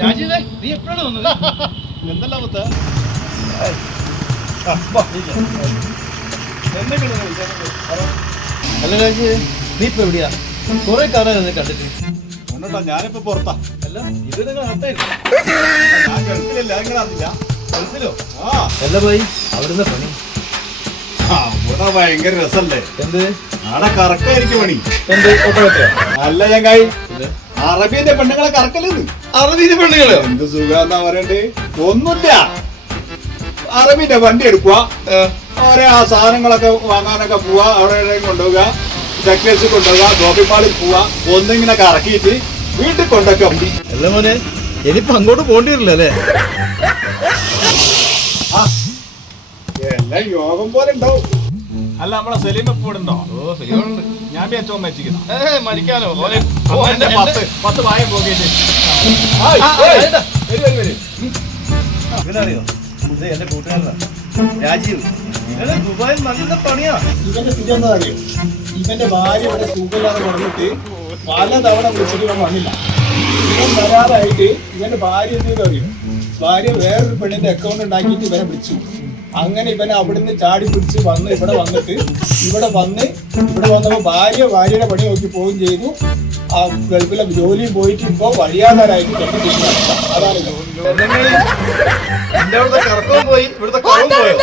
രാജീവേ, നീ എപ്പോഴാണ് വന്നത്? എന്തല്ല മുത്ത അല്ല രാജീവേ, നീ ഇപ്പൊ എവിടെയാ? കുറെ കാലം എന്നെ കണ്ടിട്ട്. ഒന്നോട്ടാ ഞാനിപ്പോ പുറത്താ. അല്ല, ഇത് നിങ്ങൾ അത്തായിരുന്നു. ഞാൻ ഗൾഫിലല്ല, നിങ്ങളറിയില്ല. ഗൾഫിലോ? ആ അല്ല പോയി അവിടുന്ന് പണി ഇവിടെ ഭയങ്കര രസല്ലേ. എന്ത്? ആടെ കറക്കായിരിക്കും പണി. എന്ത് ഓട്ടോയോ? അല്ല ചങ്ങായി, അറബിന്റെ പെണ്ണുങ്ങളെ കറക്കലെന്ന്. അറുപത് പെണ്ണുങ്ങളോ? എന്ത് സുഖാന്നാ പറയണ്ടേ. ഒന്നുമില്ല, അറബിന്റെ വണ്ടി എടുക്കുക, ഓരോ ആ സാധനങ്ങളൊക്കെ വാങ്ങാനൊക്കെ പോവാ, അവിടെ കൊണ്ടുപോവുക, ടെക്നേഴ്സ് കൊണ്ടുപോവുക, ഷോപ്പിംഗ് മാളിൽ പോവാ, ഒന്നിങ്ങനെ കറക്കിയിട്ട് വീട്ടിൽ കൊണ്ടൊക്കെ വണ്ടി. അല്ല മോനെ, ഇനിയിപ്പോ അങ്ങോട്ട് പോകേണ്ടി വരില്ല അല്ലേ? എല്ലാം യോഗം പോലെ ഉണ്ടാവും. അല്ല നമ്മളെ സലീം എപ്പോ ഉണ്ടോ? ഓ ശരിയുണ്ട്. ഞാൻ വെച്ചോ വെച്ചിരിക്കുന്നു. മരിക്കാനോ? പത്ത് വായ പോകേണ്ടി. ഇവനറിയോ? ഇത് എന്റെ കൂട്ടുകാരനാ രാജീവ്. ഇവന് ദുബായിൽ നല്ല പണിയാ. ഇവന്റെ സ്ഥിതി എന്താ അറിയോ? ഇവന്റെ ഭാര്യ ഇവിടെ സുഖമില്ലാതെ പറഞ്ഞിട്ട് പലതവണ വിളിച്ചിട്ട് ഇവൻ വന്നില്ല. ഇവൻ വരാതായിട്ട് ഇവന്റെ ഭാര്യ എന്ത് അറിയും? ഭാര്യ വേറൊരു പെണ്ണിന്റെ അക്കൗണ്ട് ഉണ്ടാക്കിയിട്ട് ഇവനെ വിളിച്ചു. അങ്ങനെ ഇവനെ അവിടുന്ന് ചാടി പിടിച്ച് വന്ന് ഇവിടെ വന്നപ്പോ ഭാര്യയുടെ പണി നോക്കി പോവുകയും ചെയ്തു. ആ ഗൾഫിലെ ജോലിയും പോയിട്ട് ഇപ്പൊ വഴിയാതാരായിട്ട് അതാണ് എന്റെ അവിടുത്തെ കറക്കവും പോയി, ഇവിടുത്തെ കുറവും പോയോ?